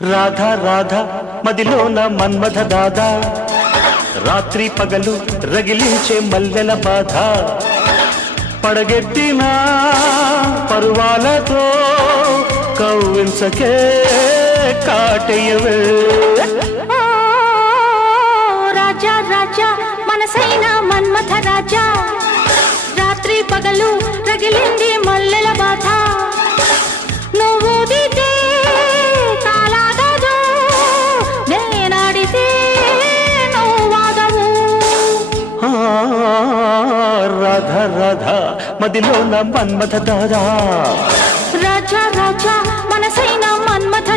రాధా రాధా మదిలోన మన్మథ దాదా రాత్రి పగలు రగిలించే మల్లెల బాధ పడగెట్టిన పరువాలతో కవ్వించకే కాటయ్యవే రాజా రాజా మనసైన మన్మథ రాజా రాత్రి పగలు రగిలింది మల్లెల బాధ నువ్వు దితే కాలాగదు నేనాడితే నువ్వు వాదవు రాధా రాధా మదిలోన మన్మథ దాదా రాజా రాజా మనసైన మన్మథ